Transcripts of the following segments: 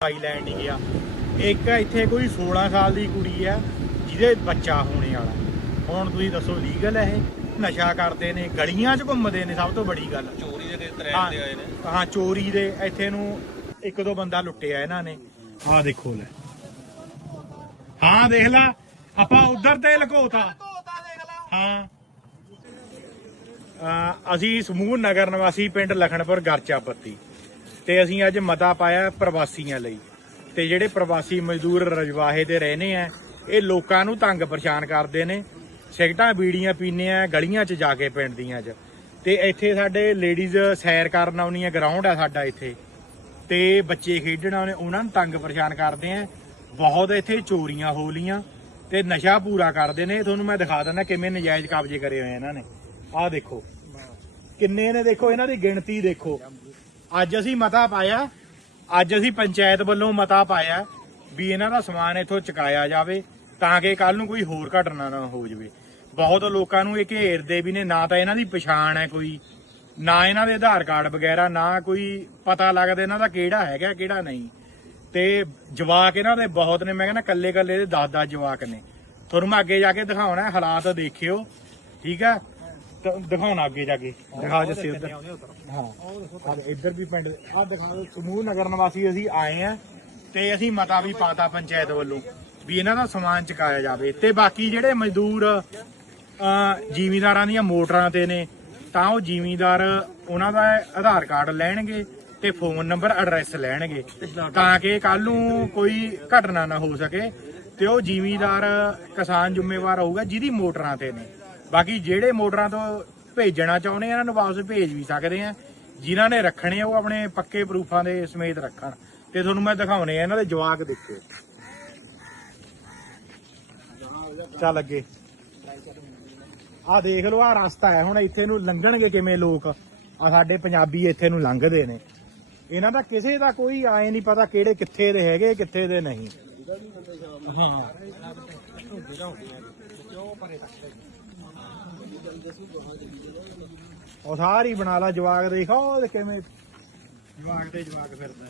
ਦਵਾਈ ਲੈਣ ਨਹੀਂ ਗਿਆ ਇੱਕ ਇੱਥੇ ਕੋਈ 16 ਸਾਲ ਦੀ ਕੁੜੀ ਆ ਜਿਹਦੇ ਬੱਚਾ ਹੋਣੇ ਵਾਲਾ। ਹੁਣ ਤੁਸੀਂ ਦੱਸੋ ਲੀਗਲ ਹੈ ਇਹ? ਨਸ਼ਾ ਕਰਦੇ ਨੇ ਗਲੀਆਂ 'ਚ ਘੁੰਮਦੇ ਨੇ ਸਭ ਤੋਂ ਬੜੀ ਗੱਲ। ਚੋਰੀ ਦੇ ਤਰ੍ਹਾਂ ਤੇ ਆਏ ਨੇ। ਹਾਂ ਚੋਰੀ ਦੇ। ਇੱਥੇ ਨੂੰ ਇੱਕ ਦੋ ਬੰਦਾ ਲੁੱਟਿਆ ਇਹਨਾਂ ਨੇ। ਆਹ ਦੇਖੋ ਲੈ। ਹਾਂ ਦੇਖ ਲੈ। ਆਪਾਂ ਉਧਰ ਤੇ ਲਕੋਤਾ। ਹਾਂ। ਅਸੀਂ ਸਮੂਹ ਨਗਰ ਨਿਵਾਸੀ ਪਿੰਡ ਲਖਣਪੁਰ ਗਰਚਾ ਪੱਤੀ ਤੇ ਅਸੀਂ ਅੱਜ ਮਤਾ ਪਾਇਆ ਪ੍ਰਵਾਸੀਆਂ ਲਈ। ਤੇ ਜਿਹੜੇ ਪ੍ਰਵਾਸੀ ਮਜ਼ਦੂਰ ਰਜਵਾਹੇ ਦੇ ਰਹਿੰਦੇ ਆ, ਇਹ ਲੋਕਾਂ ਨੂੰ ਤੰਗ ਪਰੇਸ਼ਾਨ ਕਰਦੇ ਨੇ। ਸਿਗਟਾਂ ਬੀੜੀਆਂ ਪੀਂਦੇ ਆ, ਗਲੀਆਂ 'ਚ ਜਾ ਕੇ ਪਿੰਡ ਦੀਆਂ 'ਚ। ਤੇ ਇੱਥੇ ਸਾਡੇ ਲੇਡੀਜ਼ ਸੈਰ ਕਰਨ ਆਉਣੀਆਂ ਗਰਾਊਂਡ ਆ ਸਾਡਾ ਇੱਥੇ। ਤੇ ਬੱਚੇ ਖੇਡਣ ਆਉਣੇ ਉਹਨਾਂ ਨੂੰ ਤੰਗ ਪਰੇਸ਼ਾਨ ਕਰਦੇ ਆ। ਬਹੁਤ ਇੱਥੇ ਚੋਰੀਆਂ ਹੋ ਲੀਆਂ ਤੇ ਨਸ਼ਾ ਪੂਰਾ ਕਰਦੇ ਨੇ। ਤੁਹਾਨੂੰ ਮੈਂ ਦਿਖਾ ਦਿੰਦਾ ਕਿਵੇਂ ਨਜਾਇਜ਼ ਕਬਜ਼ੇ ਕਰੇ ਹੋਏ ਇਹਨਾਂ ਨੇ। ਆਹ ਦੇਖੋ। ਕਿੰਨੇ ਨੇ ਦੇਖੋ, ਇਹਨਾਂ ਦੀ ਗਿਣਤੀ ਦੇਖੋ। ਅੱਜ ਅਸੀਂ ਮਤਾ ਪਾਇਆ, ਅੱਜ ਅਸੀਂ ਪੰਚਾਇਤ ਵੱਲੋਂ ਮਤਾ ਪਾਇਆ ਵੀ ਇਹਨਾਂ ਦਾ ਸਮਾਨ ਇੱਥੋਂ ਚੁਕਾਇਆ ਜਾਵੇ ਤਾਂ ਕਿ ਕੱਲ ਨੂੰ ਕੋਈ ਹੋਰ ਘਟਨਾ ਨਾ ਹੋ ਜਾਵੇ। ਬਹੁਤ ਲੋਕਾਂ ਨੂੰ ਇਹ ਘੇਰਦੇ ਵੀ ਨੇ, ਨਾ ਤਾਂ ਇਹਨਾਂ ਦੀ ਪਛਾਣ ਹੈ ਕੋਈ, ਨਾ ਇਹਨਾਂ ਦੇ ਆਧਾਰ ਕਾਰਡ ਵਗੈਰਾ, ਨਾ ਕੋਈ ਪਤਾ ਲੱਗਦਾ ਇਹਨਾਂ ਦਾ ਕਿਹੜਾ ਹੈਗਾ, ਕਿਹੜਾ ਨਹੀਂ। ਤੇ ਜਵਾਕ ਇਹਨਾਂ ਦੇ ਬਹੁਤ ਨੇ, ਮੈਂ ਕਹਿੰਦਾ ਕੱਲੇ ਕੱਲੇ ਦੇ 10 10 ਜਵਾਕ ਨੇ। ਤੁਹਾਨੂੰ ਮੈਂ ਅੱਗੇ ਜਾ ਕੇ ਦਿਖਾਉਣਾ, ਹਾਲਾਤ ਦੇਖਿਓ, ਠੀਕ ਹੈ ਤਾਂ ਦਿਖਾਉਣਾ ਅੱਗੇ ਜਾ ਕੇ। ਦਿਖਾ ਜੱਸੇ ਉਧਰ। ਹਾਂ। ਆਹ ਇੱਧਰ ਵੀ ਪਿੰਡ ਆ ਦਿਖਾਓ ਸਮੂਹ ਨਗਰ ਨਿਵਾਸੀ ਅਸੀਂ ਆਏ ਆ ਤੇ ਅਸੀਂ ਮਤਾ ਵੀ ਪਾਤਾ ਪੰਚਾਇਤ ਵੱਲੋਂ ਵੀ ਇਹਨਾਂ ਦਾ ਸਮਾਨ ਚੁਕਾਇਆ ਜਾਵੇ। ਤੇ ਬਾਕੀ ਜਿਹੜੇ ਮਜ਼ਦੂਰ ਅ ਜ਼ਿਮੀਂਦਾਰਾਂ ਦੀਆਂ ਮੋਟਰਾਂ ਤੇ ਨੇ ਤਾਂ ਉਹ ਜ਼ਿਮੀਂਦਾਰ ਉਹਨਾਂ ਦਾ ਆਧਾਰ ਕਾਰਡ ਲੈਣਗੇ ਤੇ ਫੋਨ ਨੰਬਰ ਐਡਰੈਸ ਲੈਣਗੇ। ਤਾਂ ਕਿ ਕੱਲ ਨੂੰ ਕੋਈ ਘਟਨਾ ਨਾ ਹੋ ਸਕੇ ਤੇ ਉਹ ਜ਼ਿਮੀਂਦਾਰ ਕਿਸਾਨ ਜ਼ਿੰਮੇਵਾਰ ਹੋਊਗਾ ਜਿਹਦੀ ਮੋਟਰਾਂ ਤੇ ਨੇ। ਬਾਕੀ ਜਿਹੜੇ ਮੋਟਰਾਂ ਤੋਂ ਭੇਜਣਾ ਚਾਹੁੰਦੇ ਆ, ਇਹਨਾਂ ਨੂੰ ਵਾਪਸ ਭੇਜ ਵੀ ਸਕਦੇ ਆ। ਜਿਨ੍ਹਾਂ ਨੇ ਰੱਖਣੇ ਉਹ ਆਪਣੇ ਪੱਕੇ ਪ੍ਰੂਫਾਂ ਦੇ ਸਮੇਤ ਰੱਖਣ। ਤੇ ਤੁਹਾਨੂੰ ਮੈਂ ਦਿਖਾਉਣੇ ਆ ਇਹਨਾਂ ਦੇ ਜਵਾਕ ਦੇਖਿਓ। ਚੱਲ ਅੱਗੇ। ਆ ਦੇਖ ਲਓ ਆ ਰਸਤਾ ਹੈ। ਹੁਣ ਇੱਥੇ ਨੂੰ ਲੰਘਣਗੇ ਕਿਵੇਂ ਲੋਕ? ਆ ਸਾਡੇ ਪੰਜਾਬੀ ਇੱਥੇ ਨੂੰ ਲੰਘਦੇ ਨੇ। ਇਹਨਾਂ ਦਾ ਕਿਸੇ ਦਾ ਕੋਈ ਆਏ ਨਹੀਂ ਪਤਾ ਕਿਹੜੇ ਕਿੱਥੇ ਦੇ ਹੈਗੇ ਕਿੱਥੇ ਦੇ ਨਹੀਂ। ਹਾਂ। ਉਹ ਸਾਰੀ ਬਣਾ ਲਾ ਜਵਾਕ ਦੇਖੋ ਉਹ ਕਿਵੇਂ ਜਵਾਕ ਤੇ ਜਵਾਕ ਫਿਰਦਾ।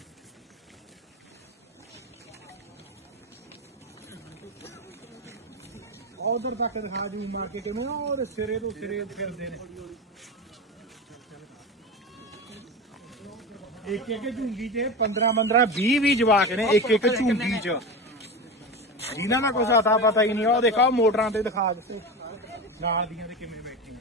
ਉਧਰ ਤੱਕ ਦਿਖਾ ਜੂ ਮਾਰ ਕੇ ਕਿਵੇਂ ਉਹ ਸਿਰੇ ਤੋਂ ਸਿਰੇ ਫਿਰਦੇ ਨੇ। ਇੱਕ ਇੱਕ ਝੁੰਗੀ 'ਚ 15 15 20 20 ਜਵਾਕ ਨੇ ਇੱਕ ਇੱਕ ਝੁੰਗੀ 'ਚ। ਇਹਨਾਂ ਦਾ ਕੁਛ ਅਤਾ ਪਤਾ ਹੀ ਨਹੀਂ ਉਹ ਦੇਖੋ ਮੋਟਰਾਂ ਤੇ ਦਿਖਾ ਦਿੱਤੇ। ਨਾਲ ਦੀਆਂ ਤੇ ਕਿਵੇਂ ਬੈਠੀ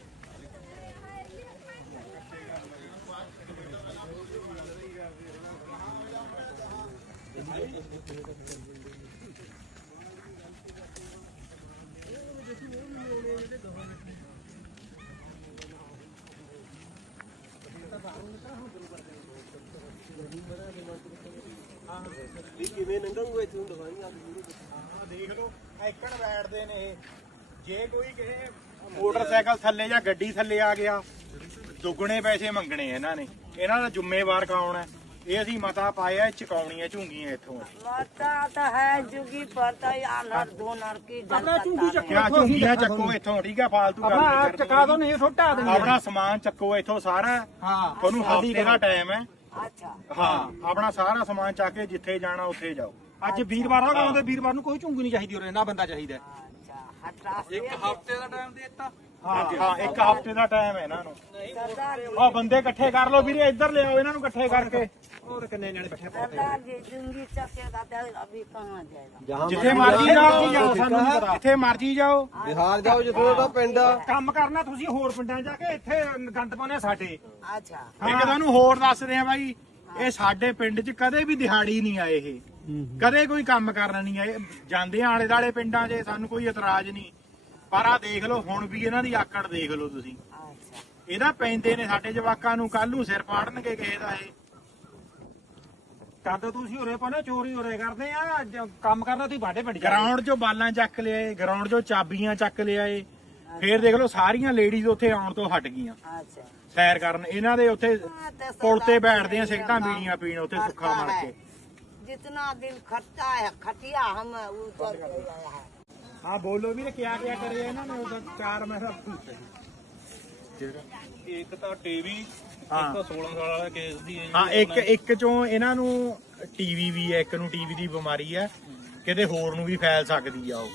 ਕਿਵੇਂ ਨੰਗਾਂਗੇ ਇੱਥੋਂ ਦਵਾਈਆਂ? ਆਹ ਦੇਖ ਲਓ ਐਕੜ ਬੈਠਦੇ ਨੇ ਇਹ। ਜੇ ਕੋਈ ਕਿਸੇ ਮੋਟਰਸਾਈਕਲ ਥੱਲੇ ਜਾਂ ਗੱਡੀ ਥੱਲੇ ਆ ਗਿਆ। ਦੁੱਗਣੇ ਪੈਸੇ ਮੰਗਣੇ ਇਹਨਾਂ ਨੇ। ਇਹਨਾਂ ਦਾ ਜ਼ਿੰਮੇਵਾਰ ਕੌਣ ਹੈ? ਇਹ ਅਸੀਂ ਮਤਾ ਪਾਇਆ ਚਕਾਉਣੀਆਂ ਝੁੰਗੀਆਂ ਇੱਥੋਂ। ਮਤਾ ਤਾਂ ਹੈ ਜੁਗੀ ਪਤਾ ਯਾਰ ਨਰ ਦੋ ਨਰ ਕੀ ਗੱਲ ਆਪਣਾ ਝੁੰਗੀ ਚੱਕਿਆ ਝੁੰਗੀਆਂ ਚੱਕੋ ਇੱਥੋਂ ਠੀਕ ਹੈ ਫਾਲਤੂ ਗੱਲ ਨਹੀਂ ਕਰਨੀ ਚੱਕਾ ਦੋ ਨਹੀਂ ਸੁੱਟਾ ਦੇਣੀ ਆਪਣਾ ਸਮਾਨ ਚੱਕੋ ਇੱਥੋਂ ਸਾਰਾ। ਹਾਂ। ਤੁਹਾਨੂੰ ਹਫ਼ਤੇ ਦਾ ਟਾਈਮ ਹੈ। ਅੱਛਾ। ਹਾਂ ਆਪਣਾ ਸਾਰਾ ਸਮਾਨ ਚੱਕ ਕੇ ਜਿੱਥੇ ਜਾਣਾ ਉੱਥੇ ਜਾਓ। ਅੱਜ ਵੀਰਵਾਰ ਆ ਗਾਉਂਦੇ ਵੀਰਵਾਰ ਨੂੰ ਕੋਈ ਝੁੰਗੀ ਨਹੀਂ ਚਾਹੀਦੀ ਹੋਰ ਇਹਨਾਂ ਬੰਦਾ ਚਾਹੀਦਾ। ਇੱਕ ਮਰਜ਼ੀ ਮਰਜ਼ੀ ਜਾਓ ਬਿਹਾਰ ਜਾਓ ਜਿੱਥੇ ਪਿੰਡ ਕੰਮ ਕਰਨਾ ਤੁਸੀਂ ਹੋਰ ਪਿੰਡਾਂ ਜਾ ਕੇ ਗੰਦ ਪਾਉਣੇ ਸਾਡੇ। ਤੁਹਾਨੂੰ ਹੋਰ ਦੱਸਦੇ ਆ ਬਾਈ ਇਹ ਸਾਡੇ ਪਿੰਡ 'ਚ ਕਦੇ ਵੀ ਦਿਹਾੜੀ ਨਹੀਂ ਆਏ ਇਹ। ਕਦੇ ਕੋਈ ਕੰਮ ਕਰਨ ਨਹੀਂ ਇਹ ਜਾਂਦੇ ਆਲੇ ਦਾਲੇ ਪਿੰਡਾਂ 'ਚ ਸਾਨੂੰ ਕੋਈ ਇਤਰਾਜ਼ ਨਹੀਂ। ਪਰ ਆ ਦੇਖ ਲਓ ਹੁਣ ਵੀ ਇਹਨਾਂ ਦੀ ਆਕੜ ਦੇਖ ਲਓ ਤੁਸੀਂ। ਇਹਦਾ ਪੈਂਦੇ ਨੇ ਸਾਡੇ ਜਵਾਕਾਂ ਨੂੰ ਕੱਲ ਨੂੰ ਸਿਰ ਪਾੜਨਗੇ ਕਿਸੇ ਦਾ ਇਹ। ਕਦ ਤੁਸੀਂ ਉਰੇ ਪਾਣਾ ਚੋਰੀ ਉਰੇ ਕਰਦੇ ਆ ਕੰਮ ਕਰਨਾ ਤੁਸੀਂ ਬਾਡੇ ਵੱਡੀ ਗਰਾਊਂਡ 'ਚੋਂ ਬਾਲਾਂ ਚੱਕ ਲਿਆਏ ਗਰਾਊਂਡ 'ਚੋਂ ਚਾਬੀਆਂ ਚੱਕ ਲਿਆਏ। ਫੇਰ ਦੇਖ ਲਓ ਸਾਰੀਆਂ ਲੇਡੀਜ਼ ਉੱਥੇ ਆਉਣ ਤੋਂ ਹਟ ਗਈਆਂ। ਅੱਛਾ। ਸੈਰ ਕਰਨ ਇਹਨਾਂ ਦੇ ਉੱਥੇ ਪੁਲ ਬੈਠਦੇ ਆ ਸਿਗਰਟਾਂ ਬੀੜੀਆਂ ਪੀਣ ਉੱਥੇ ਸੁੱਖਾ ਮਾਰ ਕੇ। जितना दिन खटता है खटिया हम ऊपर कर रहा है ਹਾਂ ਬੋਲੋ ਵੀਰੇ ਕਿਆ ਕਿਆ ਕਰਿਆ ਇਹਨਾਂ ਨੇ ਉਹਦਾ ਚਾਰ ਮਹੀਨਾ ਇੱਕ ਤਾਂ ਟੀਵੀ ਹਾਂ 16 ਸਾਲ ਵਾਲਾ ਕੇਸ ਦੀ ਹਾਂ ਇੱਕ ਇੱਕ ਚੋਂ ਇਹਨਾਂ ਨੂੰ ਟੀਵੀ ਵੀ ਹੈ ਇੱਕ ਨੂੰ ਟੀਵੀ ਦੀ ਬਿਮਾਰੀ ਹੈ ਕਿਤੇ ਹੋਰ ਨੂੰ ਵੀ ਫੈਲ ਸਕਦੀ ਆ ਉਹ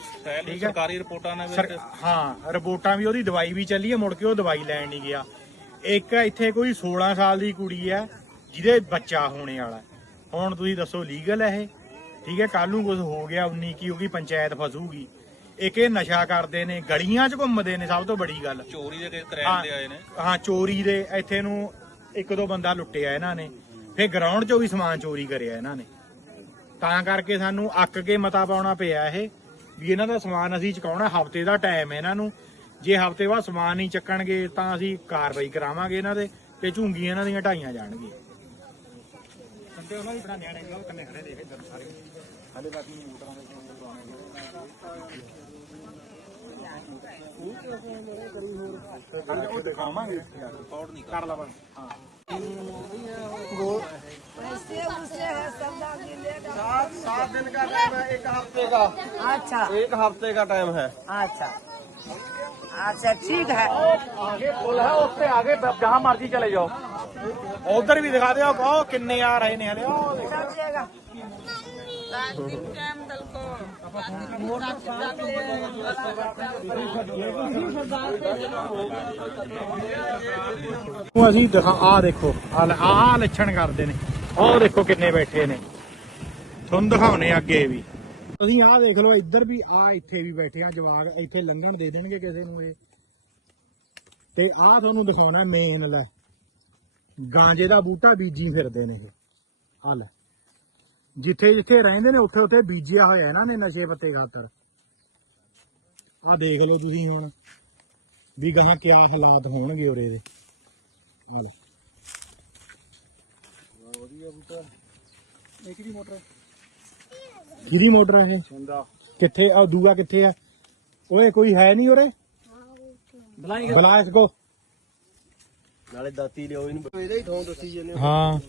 ਠੀਕ ਹੈ ਸਰਕਾਰੀ ਰਿਪੋਰਟਾਂ ਨੇ ਸਰ ਹਾਂ ਰਿਪੋਰਟਾਂ ਵੀ ਉਹਦੀ ਦਵਾਈ ਵੀ ਚੱਲੀ ਹੈ ਮੁੜ ਕੇ ਉਹ ਦਵਾਈ ਲੈਣ ਨਹੀਂ ਗਿਆ ਇੱਕ ਇੱਥੇ ਕੋਈ 16 ਸਾਲ ਦੀ ਕੁੜੀ ਹੈ ਜਿਹਦੇ ਬੱਚਾ ਹੋਣੇ ਵਾਲਾ ਹੁਣ ਤੁਸੀਂ ਦੱਸੋ ਲੀਗਲ ਹੈ ਇਹ? ਠੀਕ ਹੈ ਕੱਲ ਨੂੰ ਕੁਝ ਹੋ ਗਿਆ 19 ਕੀ ਹੋਗੀ ਪੰਚਾਇਤ ਫਸੂਗੀ। ਇੱਕ ਇਹ ਨਸ਼ਾ ਕਰਦੇ ਨੇ ਗਲੀਆਂ 'ਚ ਘੁੰਮਦੇ ਨੇ ਸਭ ਤੋਂ ਬੜੀ ਗੱਲ। ਚੋਰੀ ਦੇ ਕੇਸ ਕ੍ਰਾਈਮ ਦੇ ਆਏ ਨੇ। ਹਾਂ ਚੋਰੀ ਦੇ ਇੱਥੇ ਨੂੰ ਇੱਕ ਦੋ ਬੰਦਾ ਲੁੱਟਿਆ ਇਹਨਾਂ ਨੇ। ਫਿਰ ਗਰਾਊਂਡ 'ਚੋਂ ਵੀ ਸਮਾਨ ਚੋਰੀ ਕਰਿਆ ਇਹਨਾਂ ਨੇ। ਤਾਂ ਕਰਕੇ ਸਾਨੂੰ ਅੱਕ ਕੇ ਮਤਾ ਪਾਉਣਾ ਪਿਆ ਇਹ ਵੀ ਇਹਨਾਂ ਦਾ ਸਮਾਨ ਅਸੀਂ ਚੁਕਾਉਣਾ ਹਫ਼ਤੇ ਦਾ ਟਾਈਮ ਹੈ ਇਹਨਾਂ ਨੂੰ। ਜੇ ਹਫ਼ਤੇ ਬਾਅਦ ਸਮਾਨ ਨਹੀਂ ਚੱਕਣਗੇ ਤਾਂ ਅਸੀਂ ਕਾਰਵਾਈ ਕਰਾਵਾਂਗੇ ਇਹਨਾਂ ਦੇ ਤੇ ਝੁੰਗੀਆਂ ਇਹਨਾਂ ਦੀਆਂ ਢਾਈਆਂ ਜਾਣਗੀਆਂ। ਬੰਦੇ ਉਹਨਾਂ ਦੀ ਬਣਾ ਨਿਆਣੇ ਉਹ ਕੰਨੇ ਖੜੇ ਦੇਖ ਇੱਧਰ ਸਾਰੇ ਹਾਲੇ ਬਾਕੀ ਮੋਟਰਾਂ ਦੇ ਉਹ ਦਿਖਾਵਾਂਗੇ ਰਿਪੋਰਟ ਨਹੀਂ ਕਰ ਲਵਾਂ ਹਾਂ पैसे उसे है सौदा मिलेगा सात सात दिन का टाइम है एक हफ्ते का अच्छा एक हफ्ते का टाइम है अच्छा अच्छा ठीक है ਆਗੇ ਪੁਲ ਹੈ ਉੱਤੇ ਆਗੇ ਜਹਾਂ ਮਰਜ਼ੀ ਚਲੇ ਜਾਓ ਉਧਰ ਵੀ ਦਿਖਾ ਦਿਓ ਕਹੋ ਕਿੰਨੇ ਆ ਰਹੇ ਨੇ ਹਲੇ, ਉਹ ਅਸੀਂ ਦਿਖਾ, ਆ ਦੇਖੋ, ਆ ਲੱਛਣ ਕਰਦੇ ਨੇ। ਆਹ ਦੇਖੋ ਕਿੰਨੇ ਬੈਠੇ ਨੇ। ਤੁਹਾਨੂੰ ਦਿਖਾਉਣੇ ਅੱਗੇ ਵੀ। ਅਸੀਂ ਆਹ ਦੇਖ ਲਓ, ਇੱਧਰ ਵੀ ਆ ਇੱਥੇ ਵੀ ਬੈਠੇ ਆ ਜਵਾਗ ਇੱਥੇ ਲੰਘਣ ਦੇ ਦੇਣਗੇ ਕਿਸੇ ਨੂੰ ਇਹ। ਤੇ ਆਹ ਤੁਹਾਨੂੰ ਦਿਖਾਉਣਾ ਮੇਨ ਲੈ। ਗਾਂਜੇ ਦਾ ਬੂਟਾ ਬੀਜੀ ਫਿਰਦੇ ਨੇ ਇਹ। ਆ ਲੈ। ਜਿੱਥੇ ਜਿੱਥੇ ਰਹਿੰਦੇ ਨੇ ਉੱਥੇ ਉੱਥੇ ਬੀਜਿਆ ਹੋਇਆ ਇਹਨਾਂ ਨੇ ਨਸ਼ੇ ਪੱਤੇ ਖਾਤਰ। ਆ ਦੇਖ ਲਓ ਤੁਸੀਂ ਹੁਣ ਵੀ ਗਾਹਾਂ ਕਿਆ ਹਾਲਾਤ ਹੋਣਗੇ ਉਰੇ ਦੇ। ਆ ਲੈ। ਕਿਹਦੀ ਮੋਟਰ ਹੈ? ਇਹ? ਹੁੰਦਾ ਕਿੱਥੇ ਆ ਦੂਆ ਕਿੱਥੇ ਆ ਓਏ ਕੋਈ ਹੈ ਨਹੀਂ ਉਰੇ? ਬਲਾਈ ਬੁਲਾ ਇਸ ਕੋ। ਨਾਲੇ ਦਾਤੀ ਲਿਓ ਇਹਨੂੰ ਇਹਦਾ ਹੀ ਥੋਂ ਦੱਸੀ ਜਨੇ ਹਾਂ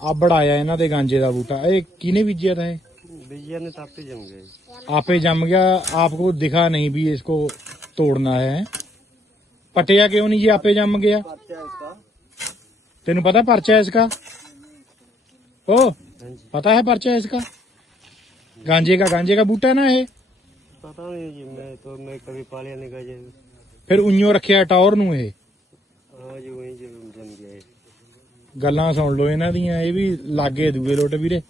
ਆ ਬੜਾਇਆ ਇਹਨਾਂ ਦੇ ਗਾਂਜੇ ਦਾ ਬੂਟਾ ਇਹ ਕਿਹਨੇ ਬੀਜਿਆ था ਇਹ बिजलिया ने तापते जम गए आपे जम गया आपको दिखा नहीं भी इसको तोड़ना है पटिया क्यों नहीं जी आपे जम गया पर्चा इसका तेन पता पर्चा है इसका ओ हाँ जी पता है पर्चा है इसका गांजे का गांजे का बूटा ना है पता नहीं जी मैं तो मैं कभी पालिया नहीं गया ਫਿਰ ਉਈਓ ਰੱਖਿਆ ਟੌਰ ਨੂੰ ਇਹ ਗੱਲਾਂ ਸੁਣ ਲੋ ਇਹਨਾਂ ਦੀਆਂ ਇਹ ਵੀ ਲਾਗੇ ਦੂਏ ਲੋਟ ਵੀਰੇ।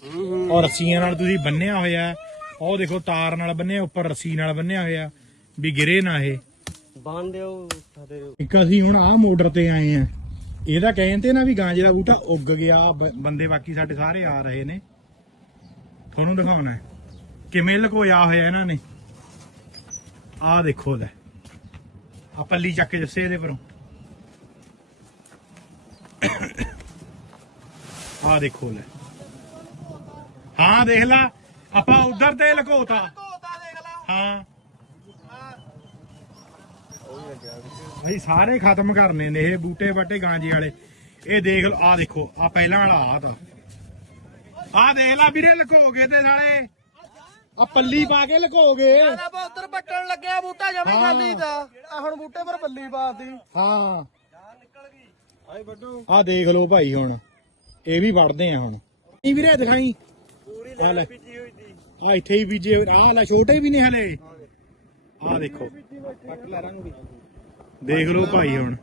ਔਰ ਰੱਸੀਆਂ ਨਾਲ ਤੁਸੀਂ ਬੰਨਿਆ ਹੋਇਆ ਉਹ ਦੇਖੋ ਤਾਰ ਨਾਲ ਬੰਨਿਆ ਉੱਪਰ ਰੱਸੀ ਨਾਲ ਬੰਨਿਆ ਹੋਇਆ। ਵੀ ਗਿਰੇ ਨਾ ਇਹ। ਬੰਨ ਦਿਓ ਸਾਡੇ ਇੱਕ ਅਸੀਂ ਹੁਣ ਆਹ ਮੋਟਰ ਤੇ ਆਏ ਆ ਇਹਦਾ ਕਹਿੰਦੇ ਨਾ ਵੀ ਗਾਂਜੇ ਦਾ ਬੂਟਾ ਉੱਗ ਗਿਆ ਬੰਦੇ ਬਾਕੀ ਸਾਡੇ ਸਾਰੇ ਆ ਰਹੇ ਨੇ। ਤੁਹਾਨੂੰ ਦਿਖਾਉਣਾ ਹੈ। ਕਿਵੇਂ ਲਕੋਇਆ ਹੋਇਆ ਇਹਨਾਂ ਨੇ। ਆਹ ਦੇਖੋ ਲੈ। ਆ ਪੱਲੀ ਚੱਕ ਜੱਸੇ ਇਹਦੇ ਪਰੋਂ। ਆਹ ਦੇਖੋ ਲੈ। ਹਾਂ ਦੇਖ ਲਾ। ਆਪਾਂ ਉਧਰ ਤੇ ਲਕੋਤਾ। ਹਾਂ। ਭਾਈ ਸਾਰੇ ਖਤਮ ਕਰਨੇ ਨੇ ਇਹ ਬੂਟੇ ਬਾਟੇ ਗਾਂਜੇ ਵਾਲੇ। ਇਹ ਦੇਖ ਲਓ ਆ ਦੇਖੋ ਆ ਪਹਿਲਾਂ ਵਾਲਾ ਆ ਤਾਂ। ਆ ਦੇਖ ਲਾ ਵੀਰੇ ਲਕੋ ਗਏ ਤੇ ਸਾਲੇ। ਆ ਪੱਲੀ ਪਾ ਕੇ ਲਕੋ ਗਏ ਆਪਾਂ ਉੱਧਰ ਪੱਟਣ ਲੱਗਿਆ ਬੂਟਾ ਜਮੇ ਹਾਂ। ਖਾਲੀ ਦਾ ਆ ਹੁਣ ਬੂਟੇ ਪਰ ਪੱਲੀ ਪਾਤੀ। ਹਾਂ। ਆਈ ਵੱਡੂ। ਆ ਦੇਖ ਲਓ ਭਾਈ ਹੁਣ। ਇਹ ਵੀ ਵੜਦੇ ਆ ਹੁਣ। ਨਹੀਂ ਵੀਰੇ ਦਿਖਾਈ। ਪੂਰੀ ਲੈ। ਹੋਈ ਦੀ। ਆ ਇੱਥੇ ਹੀ ਬੀਜੇ ਆ ਲੈ ਛੋਟੇ ਵੀ ਨੇ ਹਲੇ। ਆ ਦੇਖੋ। ਵੀ। ਦੇਖ ਲਓ ਭਾਈ ਹੁਣ।